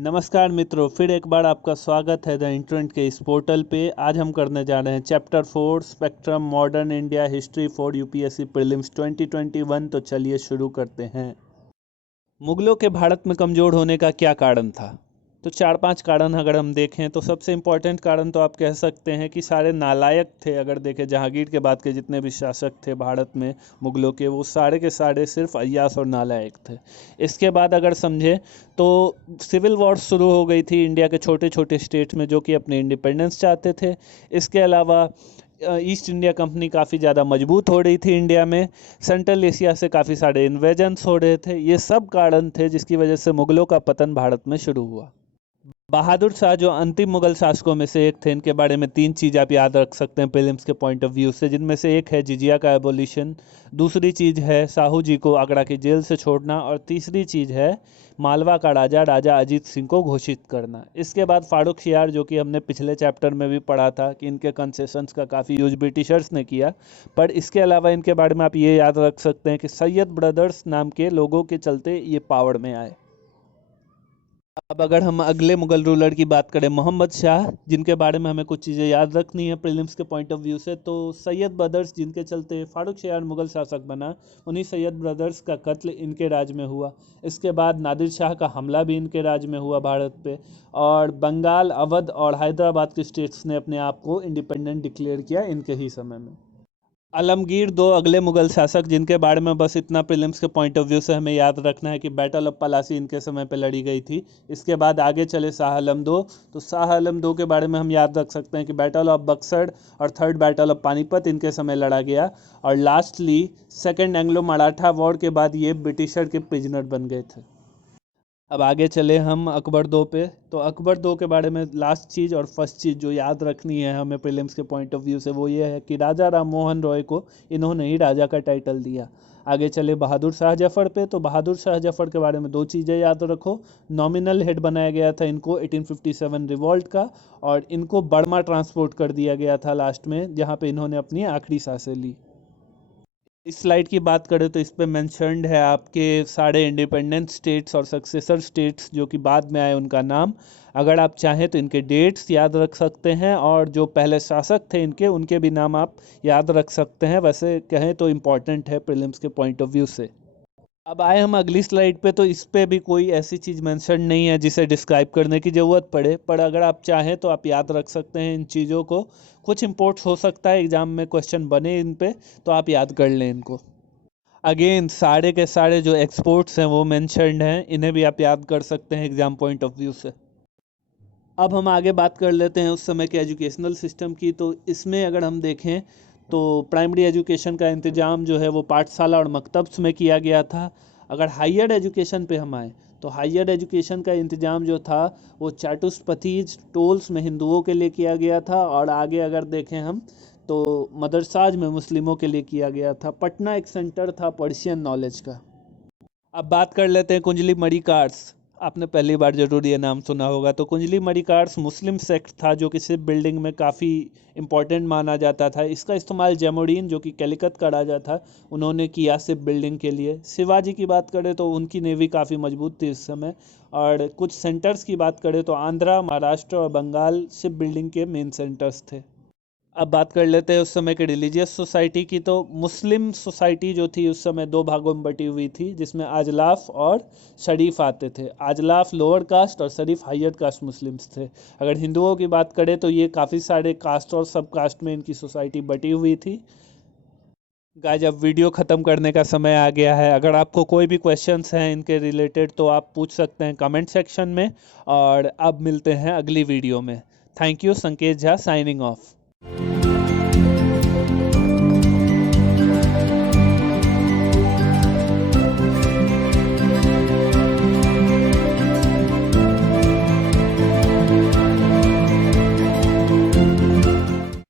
नमस्कार मित्रों, फिर एक बार आपका स्वागत है द इंटरनेट के इस पोर्टल पे। आज हम करने जा रहे हैं chapter 4 spectrum modern India history for UPSC prelims 2021। तो चलिए शुरू करते हैं। मुगलों के भारत में कमज़ोर होने का क्या कारण था? तो 4-5 कारण अगर हम देखें तो सबसे इम्पोर्टेंट कारण तो आप कह सकते हैं कि सारे नालायक थे। अगर देखें जहांगीर के बाद के जितने भी शासक थे भारत में मुगलों के, वो सारे के सारे सिर्फ अय्याश और नालायक थे। इसके बाद अगर समझें तो सिविल वॉर शुरू हो गई थी इंडिया के छोटे छोटे स्टेट्स में, जो कि अपने इंडिपेंडेंस चाहते थे। इसके अलावा ईस्ट इंडिया कंपनी काफ़ी ज़्यादा मजबूत हो रही थी इंडिया में। सेंट्रल एशिया से काफ़ी सारे इन्वेजन्स हो रहे थे। ये सब कारण थे जिसकी वजह से मुगलों का पतन भारत में शुरू हुआ। बहादुर शाह जो अंतिम मुगल शासकों में से एक थे, इनके बारे में 3 चीज़ आप याद रख सकते हैं प्रीलिम्स के पॉइंट ऑफ व्यू से, जिनमें से एक है जिजिया का एबोलिशन, दूसरी चीज़ है साहू जी को आगरा की जेल से छोड़ना, और तीसरी चीज़ है मालवा का राजा राजा अजीत सिंह को घोषित करना। इसके बाद फारूक शियार, जो कि हमने पिछले चैप्टर में भी पढ़ा था कि इनके कंसेशंस का काफ़ी यूज ब्रिटिशर्स ने किया। पर इसके अलावा इनके बारे में आप ये याद रख सकते हैं कि सैयद ब्रदर्स नाम के लोगों के चलते ये पावर में आए। अब अगर हम अगले मुगल रूलर की बात करें, मोहम्मद शाह, जिनके बारे में हमें कुछ चीज़ें याद रखनी है प्रीलिम्स के पॉइंट ऑफ व्यू से, तो सैयद ब्रदर्स जिनके चलते फारूक शियार मुगल शासक बना, उन्हीं सैयद ब्रदर्स का कत्ल इनके राज में हुआ। इसके बाद नादिर शाह का हमला भी इनके राज में हुआ भारत पे, और बंगाल, अवध और हैदराबाद के स्टेट्स ने अपने आप को इंडिपेंडेंट डिक्लेयर किया इनके ही समय में। आलमगीर दो अगले मुगल शासक, जिनके बारे में बस इतना प्रीलिम्स के पॉइंट ऑफ व्यू से हमें याद रखना है कि बैटल ऑफ पलासी इनके समय पे लड़ी गई थी। इसके बाद आगे चले शाह आलम दो, तो शाह आलम दो के बारे में हम याद रख सकते हैं कि बैटल ऑफ बक्सर और थर्ड बैटल ऑफ पानीपत इनके समय लड़ा गया, और lastly second Anglo Maratha war के बाद ये ब्रिटिशर के प्रिजनर बन गए थे। अब आगे चले हम अकबर दो पे। तो अकबर दो के बारे में लास्ट चीज़ और फर्स्ट चीज़ जो याद रखनी है हमें प्रीलिम्स के पॉइंट ऑफ व्यू से, वो ये है कि राजा राम मोहन रॉय को इन्होंने ही राजा का टाइटल दिया। आगे चले बहादुर शाह जफ़र पे। तो बहादुर शाह जफ़र के बारे में 2 चीज़ें याद रखो। नॉमिनल हेड बनाया गया था इनको 1857 रिवॉल्ट का, और इनको बर्मा ट्रांसपोर्ट कर दिया गया था लास्ट में, जहाँ पे इन्होंने अपनी आखिरी सांसें ली। इस स्लाइड की बात करें तो इस पे मेंशन्ड है आपके सारे इंडिपेंडेंट स्टेट्स और सक्सेसर स्टेट्स जो कि बाद में आए उनका नाम। अगर आप चाहें तो इनके डेट्स याद रख सकते हैं, और जो पहले शासक थे इनके, उनके भी नाम आप याद रख सकते हैं। वैसे कहें तो इम्पॉर्टेंट है प्रीलिम्स के पॉइंट ऑफ व्यू से। अब आए हम अगली स्लाइड पे। तो इस पे भी कोई ऐसी चीज़ मेंशन नहीं है जिसे डिस्क्राइब करने की ज़रूरत पड़े, पर अगर आप चाहें तो आप याद रख सकते हैं इन चीज़ों को। कुछ इम्पोर्ट्स हो सकता है एग्जाम में क्वेश्चन बने इन पे, तो आप याद कर लें इनको। अगेन सारे के सारे जो एक्सपोर्ट्स हैं वो मेंशन्ड हैं, इन्हें भी आप याद कर सकते हैं एग्जाम पॉइंट ऑफ व्यू से। अब हम आगे बात कर लेते हैं उस समय के एजुकेशनल सिस्टम की। तो इसमें अगर हम देखें तो प्राइमरी एजुकेशन का इंतज़ाम जो है वो पाठशाला और मकतब्स में किया गया था। अगर हायर एजुकेशन पे हम आए तो हायर एजुकेशन का इंतज़ाम जो था वो चाटुस्पति टोल्स में हिंदुओं के लिए किया गया था, और आगे अगर देखें हम तो मदरसाज में मुस्लिमों के लिए किया गया था। पटना एक सेंटर था पर्शियन नॉलेज का। अब बात कर लेते हैं कुंजली मणिकार्स। आपने पहली बार जरूर ये नाम सुना होगा। तो कुंजली मणिकार्स मुस्लिम सेक्ट था जो कि शिप बिल्डिंग में काफ़ी इंपॉर्टेंट माना जाता था। इसका इस्तेमाल जैमुडीन, जो कि कैलिकट का राजा था, उन्होंने किया शिप बिल्डिंग के लिए। शिवाजी की बात करें तो उनकी नेवी काफ़ी मजबूत थी उस समय। और कुछ सेंटर्स की बात करें तो आंध्रा, महाराष्ट्र और बंगाल शिप बिल्डिंग के मेन सेंटर्स थे। अब बात कर लेते हैं उस समय के रिलीजियस सोसाइटी की। तो मुस्लिम सोसाइटी जो थी उस समय 2 भागों में बटी हुई थी, जिसमें आजलाफ और शरीफ आते थे। आजलाफ लोअर कास्ट और शरीफ हायर कास्ट मुस्लिम्स थे। अगर हिंदुओं की बात करें तो ये काफ़ी सारे कास्ट और सब कास्ट में इनकी सोसाइटी बटी हुई थी। गाइस, अब वीडियो ख़त्म करने का समय आ गया है। अगर आपको कोई भी क्वेश्चंस हैं इनके रिलेटेड तो आप पूछ सकते हैं कमेंट सेक्शन में, और अब मिलते हैं अगली वीडियो में। Thank you. संकेत झा साइनिंग ऑफ।